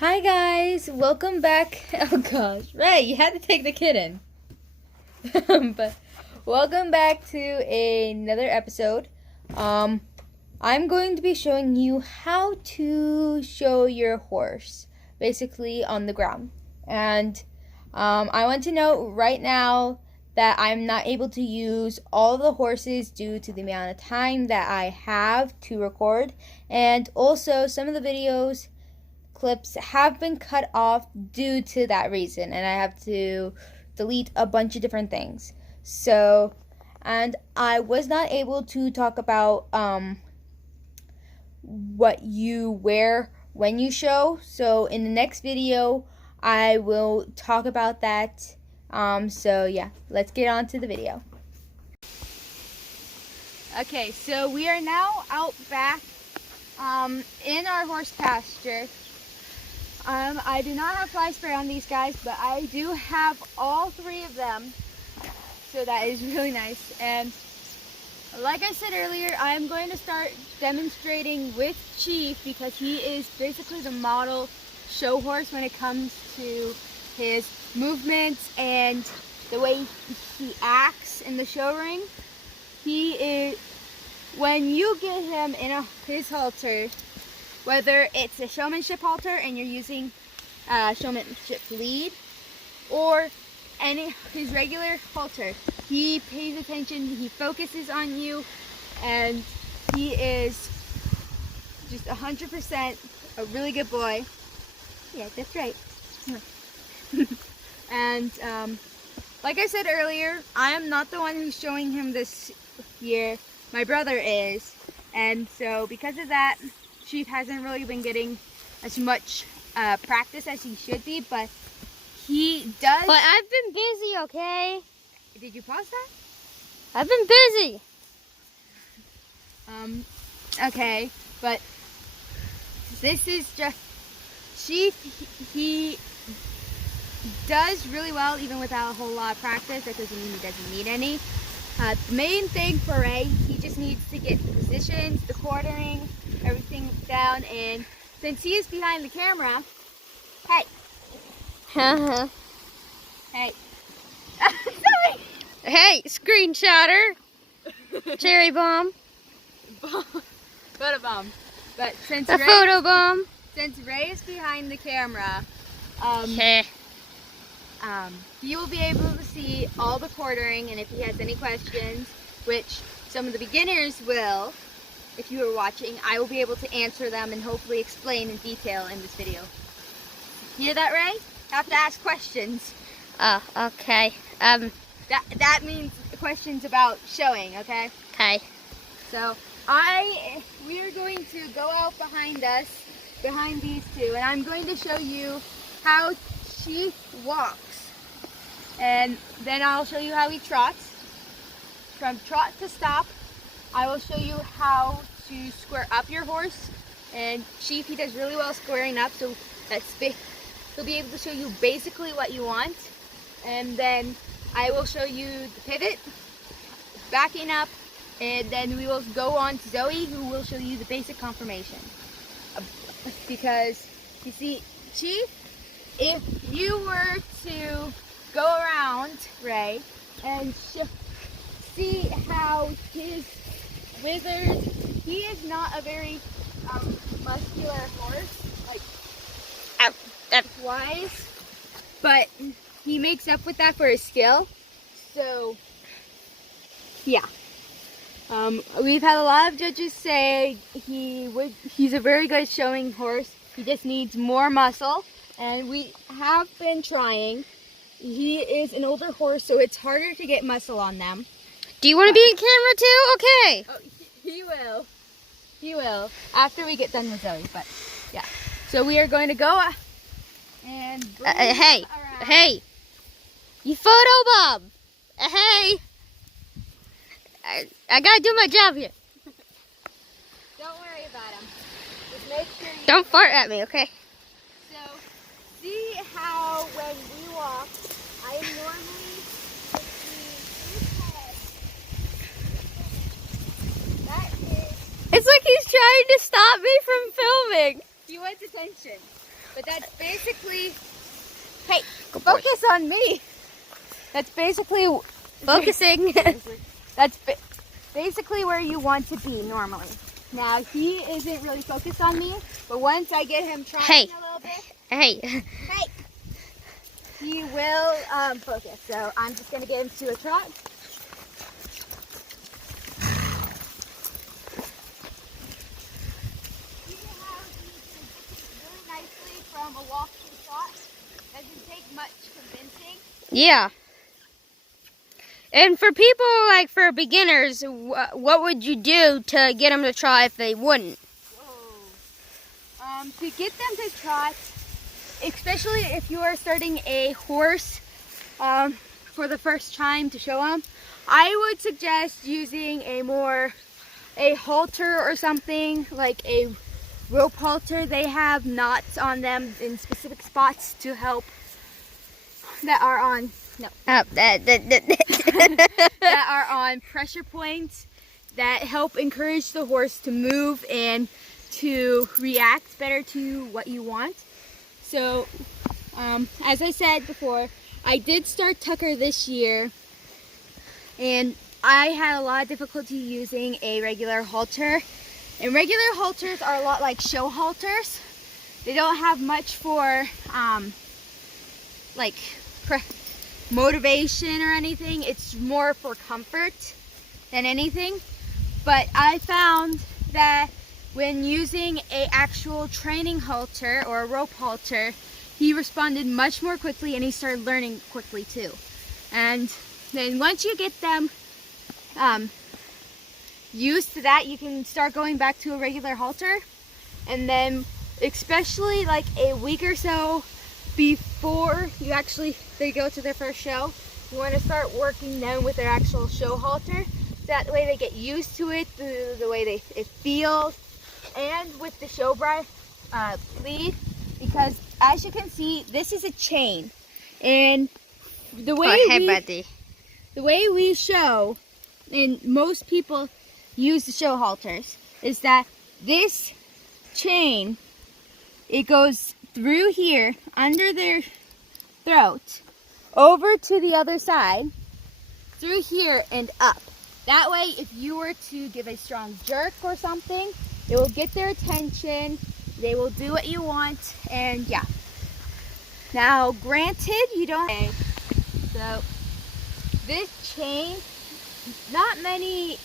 Hi guys, welcome back. Oh gosh, right, you had to take the kid in. But welcome back to another episode. I'm going to be showing you how to show your horse, basically on the ground. And I want to note right now that I'm not able to use all the horses due to the amount of time that I have to record. And also, some of the videos clips have been cut off due to that reason, and I have to delete a bunch of different things. So, and I was not able to talk about what you wear when you show. So in the next video, I will talk about that. So yeah, let's get on to the video. Okay, so we are now out back in our horse pasture. I do not have fly spray on these guys, but I do have all three of them, so that is really nice. And like I said earlier, I am going to start demonstrating with Chief because he is basically the model show horse when it comes to his movements and the way he acts in the show ring. He is, when you get him in his halter, whether it's a showmanship halter and you're using showmanship lead, or his regular halter, he pays attention, he focuses on you, and he is just 100% a really good boy. Yeah, that's right. And like I said earlier, I am not the one who's showing him this year. My brother is, and so because of that, Chief hasn't really been getting as much practice as he should be, but he does. But I've been busy, okay? Did you pause that? I've been busy. Okay, but this is just Chief. He does really well even without a whole lot of practice. That doesn't mean he doesn't need any. The main thing for Ray, he just needs to get the positions, the quartering, everything down, and since he is behind the camera, hey, hey, sorry, Hey, screenshotter. Cherry bomb. photo bomb. But since A photo bomb. since Ray is behind the camera, he will be able to see all the quartering, and if he has any questions, which some of the beginners will, if you are watching, I will be able to answer them and hopefully explain in detail in this video. Hear that, Ray? Have to ask questions. Oh, okay. That means questions about showing, okay? Okay. So we are going to go out behind us, behind these two, and I'm going to show you how Chief walks. And then I'll show you how he trots. From trot to stop, I will show you how to square up your horse. And Chief, he does really well squaring up, so he'll be able to show you basically what you want. And then I will show you the pivot, backing up, and then we will go on to Zoe, who will show you the basic conformation. Because, you see, Chief, if you were to go around Ray and see how his withers, he is not a very muscular horse, like wise, but he makes up with that for his skill. So yeah, we've had a lot of judges say he's a very good showing horse. He just needs more muscle, and we have been trying. He is an older horse, so it's harder to get muscle on them. Do you want to be in camera too? Okay. Oh, he will. He will. After we get done with Zoe, but yeah. So we are going to go and bring Hey. around. Hey. You photo bomb. Hey. I gotta do my job here. Don't worry about him. Just make sure you... Don't fart at me, okay? So, see how when we walk, I normally put his head. That is... It's like he's trying to stop me from filming. He wants attention. But that's basically, hey, Good boy. focus on me. That's basically, Focusing. that's basically where you want to be normally. Now, he isn't really focused on me, but once I get him trying Hey. a little bit, Hey. he will focus. So I'm just going to get him to a trot. See how he transitions really nicely from a walk to a trot? Doesn't take much convincing. Yeah. And for people, like for beginners, what would you do to get them to try if they wouldn't? Whoa. To get them to trot, especially if you are starting a horse for the first time to show them, I would suggest using a halter or something, like a rope halter. They have knots on them in specific spots to help that are on that are on pressure points that help encourage the horse to move and to react better to what you want. So, as I said before, I did start Tucker this year, and I had a lot of difficulty using a regular halter. And regular halters are a lot like show halters. They don't have much for motivation or anything. It's more for comfort than anything. But I found that when using a actual training halter or a rope halter, he responded much more quickly and he started learning quickly too. And then once you get them used to that, you can start going back to a regular halter. And then especially like a week or so before they go to their first show, you want to start working them with their actual show halter. That way they get used to it, the way it feels, and with the show lead, because as you can see, this is a chain, and the way we show, and most people use the show halters, is that this chain, it goes through here under their throat, over to the other side, through here and up. That way, if you were to give a strong jerk or something, it will get their attention, they will do what you want, and yeah. Now, granted, you don't... Okay. So, this chain, not many...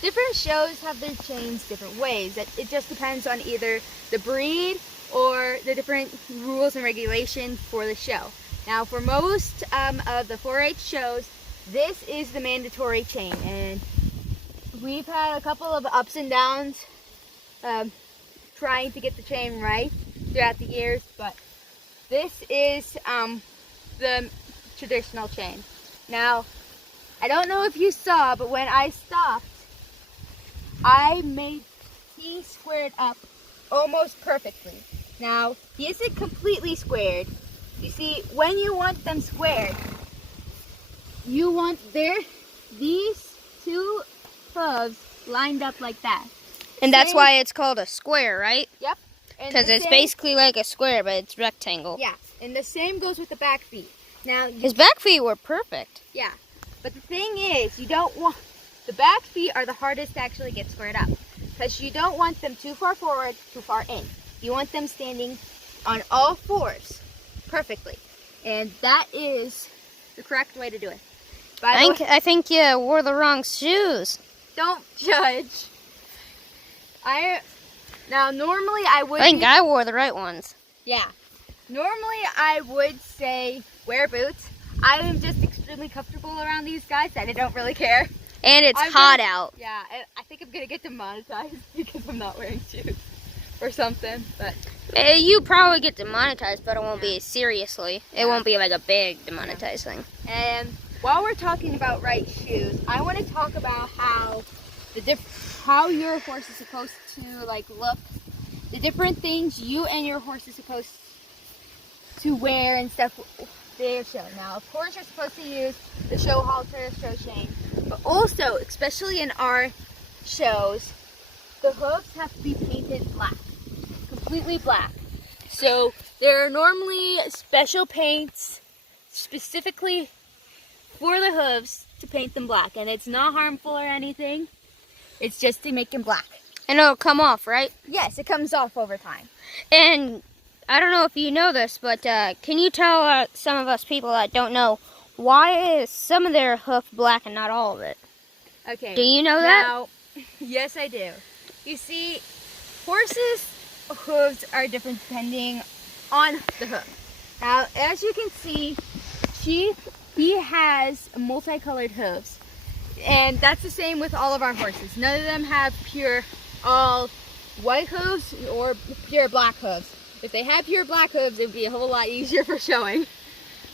Different shows have their chains different ways. It just depends on either the breed or the different rules and regulations for the show. Now, for most of the 4-H shows, this is the mandatory chain, and we've had a couple of ups and downs trying to get the chain right throughout the years, but this is the traditional chain. Now, I don't know if you saw, but when I stopped, he squared up almost perfectly. Now, he isn't completely squared. You see, when you want them squared, you want these two hooves lined up like that. And that's why it's called a square, right? Yep. Because it's basically like a square, but it's rectangle. Yeah, and the same goes with the back feet. Now, His back feet were perfect. yeah, but the thing is, you don't want... The back feet are the hardest to actually get squared up, because you don't want them too far forward, too far in. You want them standing on all fours perfectly, and that is the correct way to do it. I think you wore the wrong shoes. Don't judge. Normally I would... I think I wore the right ones. Yeah. Normally I would say wear boots. I am just extremely comfortable around these guys that I don't really care. And it's hot out. Yeah, I think I'm going to get demonetized because I'm not wearing shoes or something. But You probably get demonetized, but it won't be seriously. It won't be like a big demonetized thing. And while we're talking about right shoes, I want to talk about how your horse is supposed to look, the different things you and your horse is supposed to wear and stuff. Their show. Now, of course, you're supposed to use the show halter, show chain, but also, especially in our shows, the hooves have to be painted black, completely black. So there are normally special paints specifically for the hooves to paint them black, and it's not harmful or anything. It's just to make them black. And it'll come off, right? Yes, it comes off over time. And I don't know if you know this, but can you tell some of us people that don't know, why is some of their hoof black and not all of it? Okay. Do you know that? Now, yes, I do. You see, horses' hooves are different depending on the hoof. Now, as you can see, he has multicolored hooves. And that's the same with all of our horses. None of them have pure all white hooves or pure black hooves. If they had pure black hooves, it would be a whole lot easier for showing.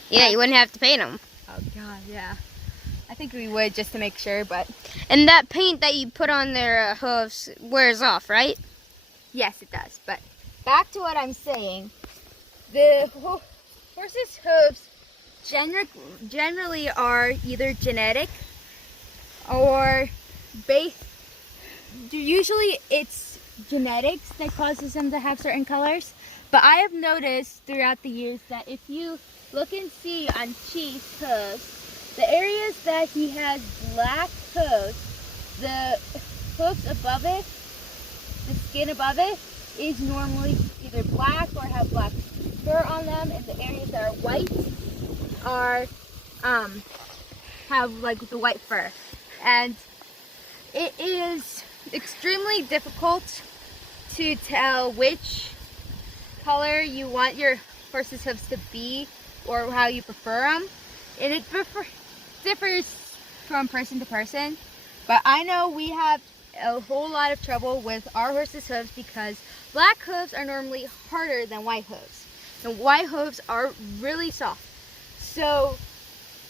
Yeah, you wouldn't have to paint them. Oh God, yeah. I think we would just to make sure, but And that paint that you put on their hooves wears off, right? yes, it does. But back to what I'm saying, the horses' hooves generally are either genetic or usually it's genetics that causes them to have certain colors. But I have noticed throughout the years that if you look and see on Chief's hooves, the areas that he has black hooves, the hooves above it, the skin above it, is normally either black or have black fur on them, and the areas that are white are have like the white fur. And it is extremely difficult to tell which color you want your horse's hooves to be or how you prefer them. And it differs from person to person. But I know we have a whole lot of trouble with our horse's hooves because black hooves are normally harder than white hooves. And white hooves are really soft. So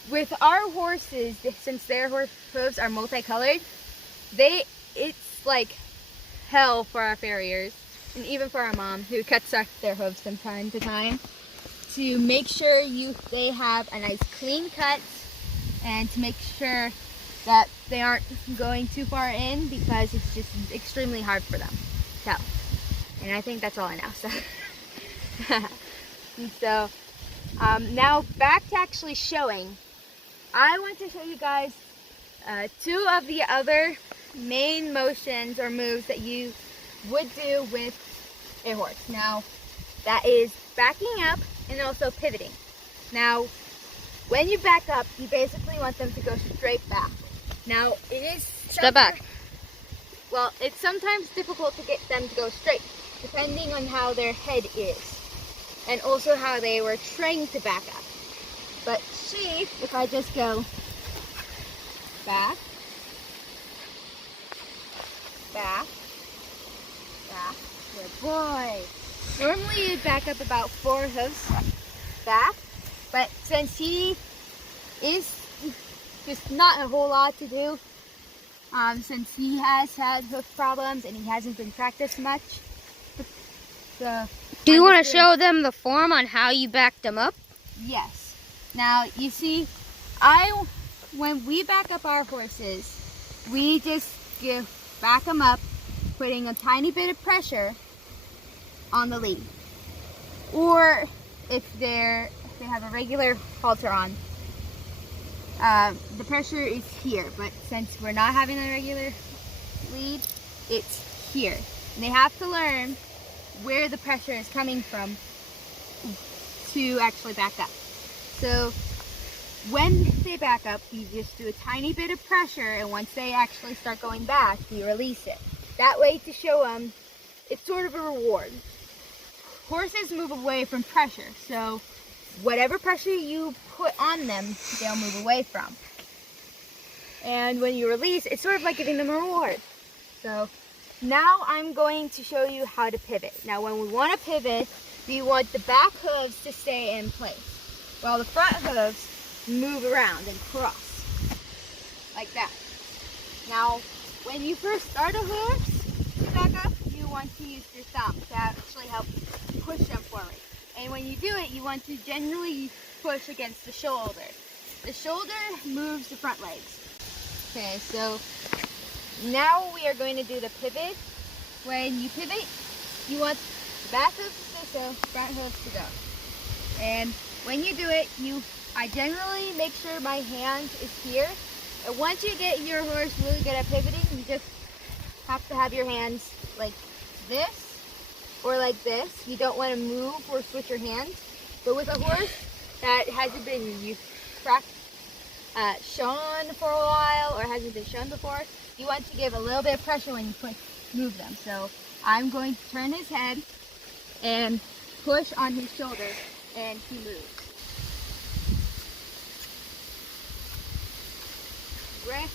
with our horses, since their hooves are multicolored, it's like hell for our farriers and even for our mom, who cuts their hooves from time to time, to make sure they have a nice clean cut and to make sure that they aren't going too far in, because it's just extremely hard for them to tell. And I think that's all I know. So, now back to actually showing. I want to show you guys two of the other main motions or moves that you would do with a horse. Now, that is backing up and also pivoting. Now, when you back up, you basically want them to go straight back. Now, it is Step back. Well, it's sometimes difficult to get them to go straight, depending on how their head is, and also how they were trained to back up. But if I just go back, back, back, good boy. Normally you'd back up about 4 hooves back, but since he is just not a whole lot to do, since he has had hoof problems and he hasn't been practiced much. So Do you want to show them the form on how you backed them up? Yes. Now, you see, when we back up our horses, we just back them up, putting a tiny bit of pressure on the lead. Or if they have a regular halter on, the pressure is here. But since we're not having a regular lead, it's here. And they have to learn where the pressure is coming from to actually back up. So when they back up, you just do a tiny bit of pressure, and once they actually start going back, you release it. That way, to show them, it's sort of a reward. Horses move away from pressure, so whatever pressure you put on them, they'll move away from. And when you release, it's sort of like giving them a reward. So now I'm going to show you how to pivot. Now, when we want to pivot, we want the back hooves to stay in place, while the front hooves move around and cross, like that. Now, when you first start a hooves to back up, you want to use your thumb to actually help push them forward. And when you do it, you want to generally push against the shoulder. The shoulder moves the front legs. Okay, so now we are going to do the pivot. When you pivot, you want the back hooves to so front hooves to go. And when you do it, I generally make sure my hand is here. And once you get your horse really good at pivoting, you just have to have your hands like this or like this. You don't want to move or switch your hands. But with a horse that hasn't been shown for a while or hasn't been shown before, you want to give a little bit of pressure when you move them. So I'm going to turn his head and push on his shoulder, and he moves. Right.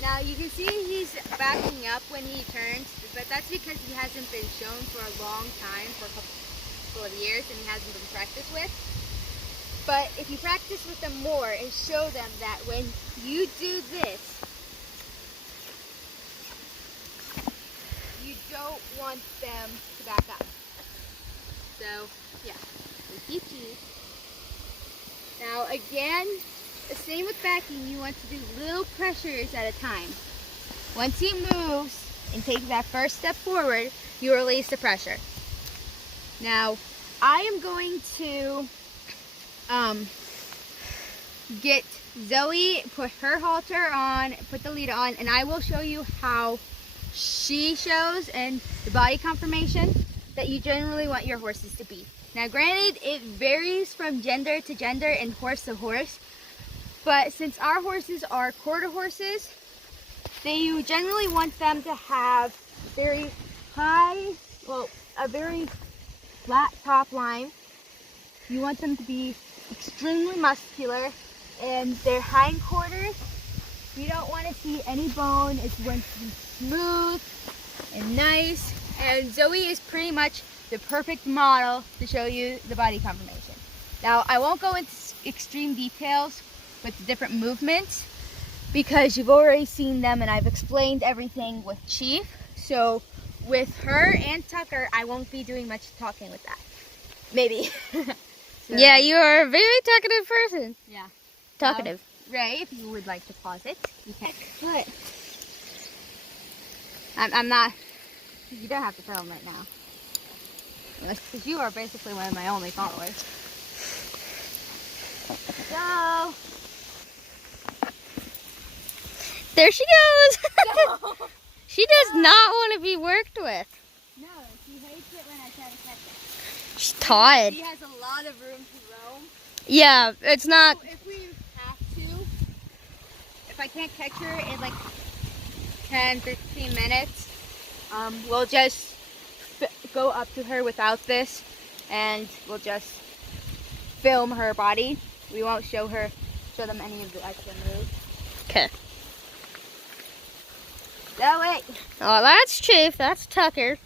Now you can see he's backing up when he turns, but that's because he hasn't been shown for a long time, for a couple of years, and he hasn't been practiced with. But if you practice with them more and show them that when you do this, you don't want them to back up. So, yeah, we teach you. Now again, the same with backing, you want to do little pressures at a time. Once he moves and takes that first step forward, you release the pressure. Now, I am going to get Zoe, put her halter on, put the lead on, and I will show you how she shows and the body conformation that you generally want your horses to be. Now granted, it varies from gender to gender and horse to horse, but since our horses are quarter horses, you generally want them to have very high, a very flat top line. You want them to be extremely muscular, and their hindquarters, you don't want to see any bone. It's going to be smooth and nice, and Zoe is pretty much the perfect model to show you the body conformation. Now I won't go into extreme details with the different movements because you've already seen them and I've explained everything with Chief. So with her and Tucker, I won't be doing much talking with that. Maybe. So, yeah, you are a very talkative person. Yeah. Talkative. Ray, if you would like to pause it, you can. But I'm not, you don't have to film right now. Because you are basically one of my only followers. So, There she goes. no. She does not want to be worked with. No, she hates it when I try to catch it. She's tired. She has a lot of room to roam. Yeah, it's not. So if we have to, if I can't catch her in like 10, 15 minutes, we'll just go up to her without this and we'll just film her body. We won't show them any of the extra moves. Okay. No, wait. Oh, that's Chief. That's Tucker.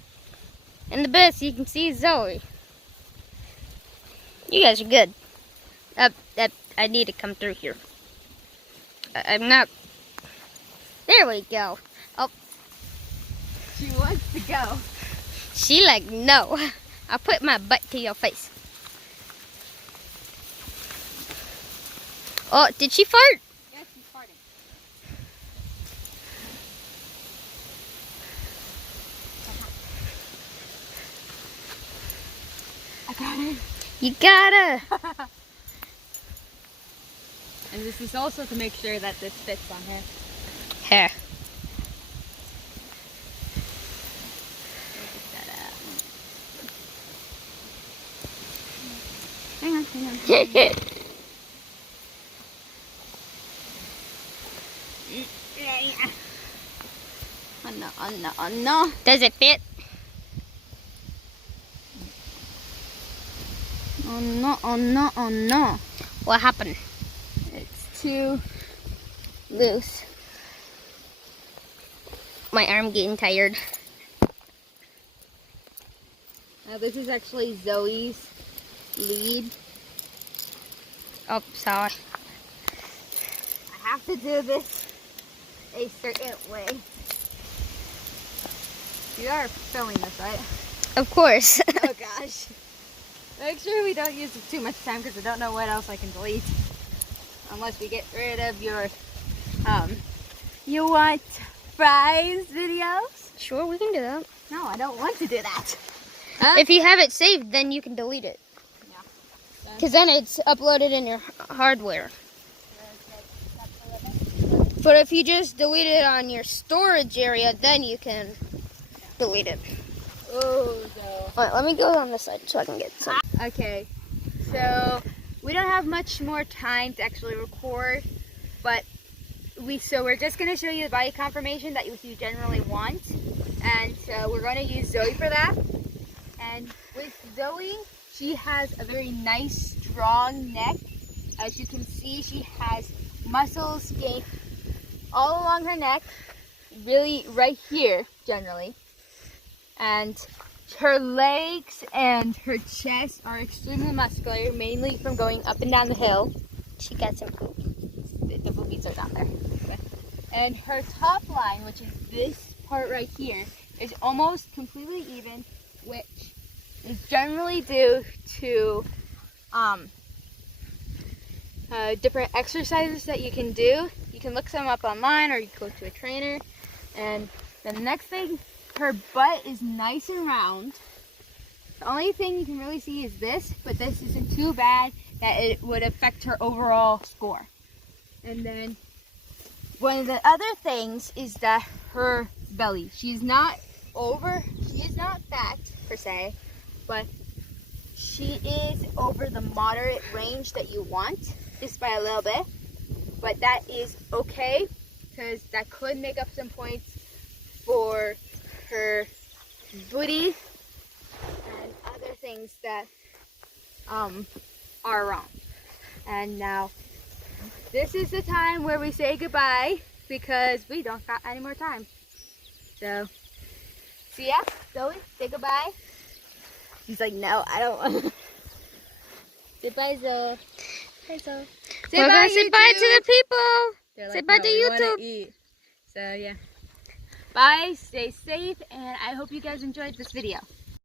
In the best, you can see Zoe. You guys are good. I need to come through here. I'm not. There we go. Oh, She wants to go. she like, no. I'll put my butt to your face. Oh, did she fart? Yes, she's farting. I got her. You gotta. And this is also to make sure that this fits on her. Here. Hang on. Oh no. Does it fit? Oh no, oh no, oh no. What happened? It's too loose. My arm getting tired. Now this is actually Zoe's lead. Oh, sorry. I have to do this a certain way. You are filming this, right? Of course. Oh gosh. Make sure we don't use too much time because I don't know what else I can delete. Unless we get rid of your, you want fries videos? Sure, we can do that. No, I don't want to do that. If you have it saved, then you can delete it. Yeah. Because then it's uploaded in your hardware. But if you just delete it on your storage area, then you can delete it. Oh, no. All right, let me go on this side so I can get some. Okay, so we don't have much more time to actually record, but we're just going to show you the body conformation that you generally want. And so we're going to use Zoe for that. And with Zoe, she has a very nice, strong neck. As you can see, she has muscles gained all along her neck, really right here, generally. And her legs and her chest are extremely muscular, mainly from going up and down the hill. She got some poop. The boobies are down there. And her top line, which is this part right here, is almost completely even, which is generally due to different exercises that you can do. You can look some up online, or you can go to a trainer. And the next thing, her butt is nice and round. The only thing you can really see is this, but this isn't too bad that it would affect her overall score. And then one of the other things is that her belly. She is not fat per se, but she is over the moderate range that you want, just by a little bit. But that is okay, because that could make up some points for her booty and other things that are wrong. And now this is the time where we say goodbye, because we don't got any more time. So see ya. Zoe, say goodbye. She's like, no, I don't want to. Say bye, Zoe. Bye, Zoe. We're going to say bye to the people. They're Say like, bye no, to we wanna YouTube. eat. So yeah. Bye, stay safe, and I hope you guys enjoyed this video.